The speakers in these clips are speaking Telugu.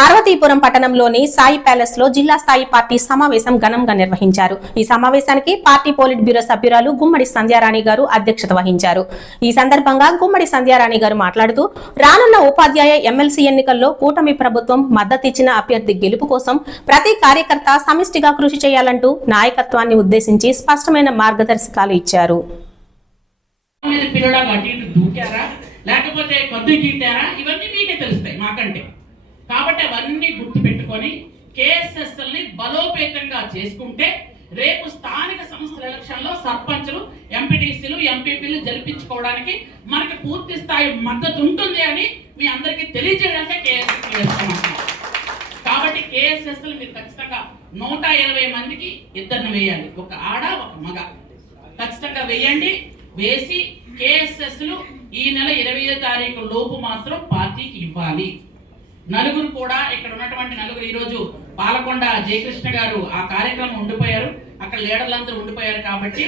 పార్వతీపురం పట్టణంలోని సాయి ప్యాలెస్ లో జిల్లా స్థాయి పార్టీ సమావేశం ఘనంగా నిర్వహించారు. ఈ సమావేశానికి పార్టీ పోలిట్ బ్యూరో సభ్యురాలు గుమ్మడి సంధ్యారాణి గారు అధ్యక్షత వహించారు. ఈ సందర్భంగా గుమ్మడి సంధ్యారాణి గారు మాట్లాడుతూ రానున్న ఉపాధ్యాయ ఎమ్మెల్సీ ఎన్నికల్లో కూటమి ప్రభుత్వం మద్దతిచ్చిన అభ్యర్థి గెలుపు కోసం ప్రతి కార్యకర్త సమిష్టిగా కృషి చేయాలంటూ నాయకత్వాన్ని ఉద్దేశించి స్పష్టమైన మార్గదర్శకాలు ఇచ్చారు. లేకపోతే కొద్ది గీటారా ఇవన్నీ మీకే తెలుస్తాయి మాకంటే. కాబట్టి అవన్నీ గుర్తుపెట్టుకొని కేఎస్ఎస్ఎల్ని బలోపేతంగా చేసుకుంటే రేపు స్థానిక సంస్థల ఎలక్షన్లో సర్పంచులు, ఎంపీటీసీలు, ఎంపీపీలు జరిపించుకోవడానికి మనకి పూర్తి స్థాయి మద్దతు ఉంటుంది అని మీ అందరికీ తెలియజేయడానికి కేఎస్ఎస్ఎల్. కాబట్టి కేఎస్ఎస్ఎల్ మీరు ఖచ్చితంగా 120 మందికి ఇద్దరిని వేయాలి, ఒక ఆడ ఒక మగ. ఖచ్చితంగా వేయండి. వేసి కేఎస్ఎస్లు ఈ నెల 25వ తారీఖు లోపు మాత్రం పార్టీకి ఇవ్వాలి. నలుగురు కూడా ఇక్కడ ఉన్నటువంటి నలుగురు ఈరోజు పాలకొండ జయకృష్ణ గారు ఆ కార్యక్రమం ఉండిపోయారు, అక్కడ లీడర్లందరూ ఉండిపోయారు. కాబట్టి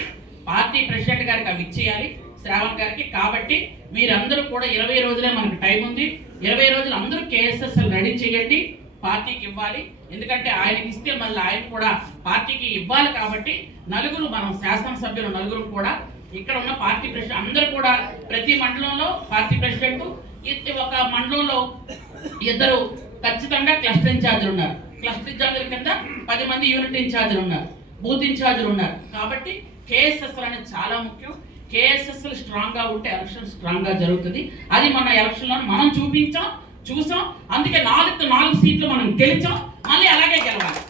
పార్టీ ప్రెసిడెంట్ గారికి అవి ఇచ్చేయాలి, శ్రావణ్ గారికి. కాబట్టి మీరందరూ కూడా 20 రోజులే మనకు టైం ఉంది. 20 రోజులు అందరూ కేఎస్ఎస్ఎల్ రెడీ చేయండి, పార్టీకి ఇవ్వాలి. ఎందుకంటే ఆయనకి ఇస్తే మళ్ళీ ఆయన కూడా పార్టీకి ఇవ్వాలి. కాబట్టి నలుగురు మనం శాసనసభ్యులు నలుగురు కూడా ఇక్కడ ఉన్న పార్టీ ప్రెసిడెంట్ అందరూ కూడా ప్రతి మండలంలో పార్టీ ప్రెసిడెంట్, ఒక మండలంలో ఇద్దరు ఖచ్చితంగా క్లస్టర్ ఇన్ఛార్జీలు ఉన్నారు. క్లస్టర్ ఇన్ఛార్జీల కింద 10 మంది యూనిట్ ఇన్ఛార్జీలు ఉన్నారు, బూత్ ఇన్ఛార్జీలు ఉన్నారు. కాబట్టి కేఎస్ఎస్ఎల్ అనేది చాలా ముఖ్యం. కేఎస్ఎస్ఎల్ స్ట్రాంగ్ గా ఉంటే ఎలక్షన్ స్ట్రాంగ్ గా జరుగుతుంది. అది మన ఎలక్షన్లో మనం చూసాం. అందుకే 4 సీట్లు మనం గెలిచాం, మళ్ళీ అలాగే గెలవాలి.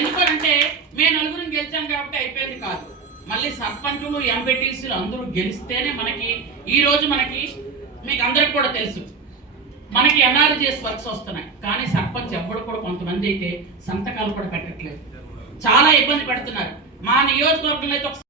ఎందుకంటే మేము నలుగురిని గెలిచాం కాబట్టి అయిపోయింది కాదు. మళ్ళీ సర్పంచులు, ఎంపీటీసీలు అందరూ గెలిస్తేనే మనకి ఈ రోజు మనకి మీకు అందరికి కూడా తెలుసు మనకి ఎన్ఆర్జీఎస్ వర్క్స్ వస్తున్నాయి. కానీ సర్పంచ్ ఎవ్వరు కూడా కొంతమంది అయితే సంతకాలు కూడా పెట్టట్లేదు, చాలా ఇబ్బంది పెడుతున్నారు. మా నియోజకవర్గంలో అయితే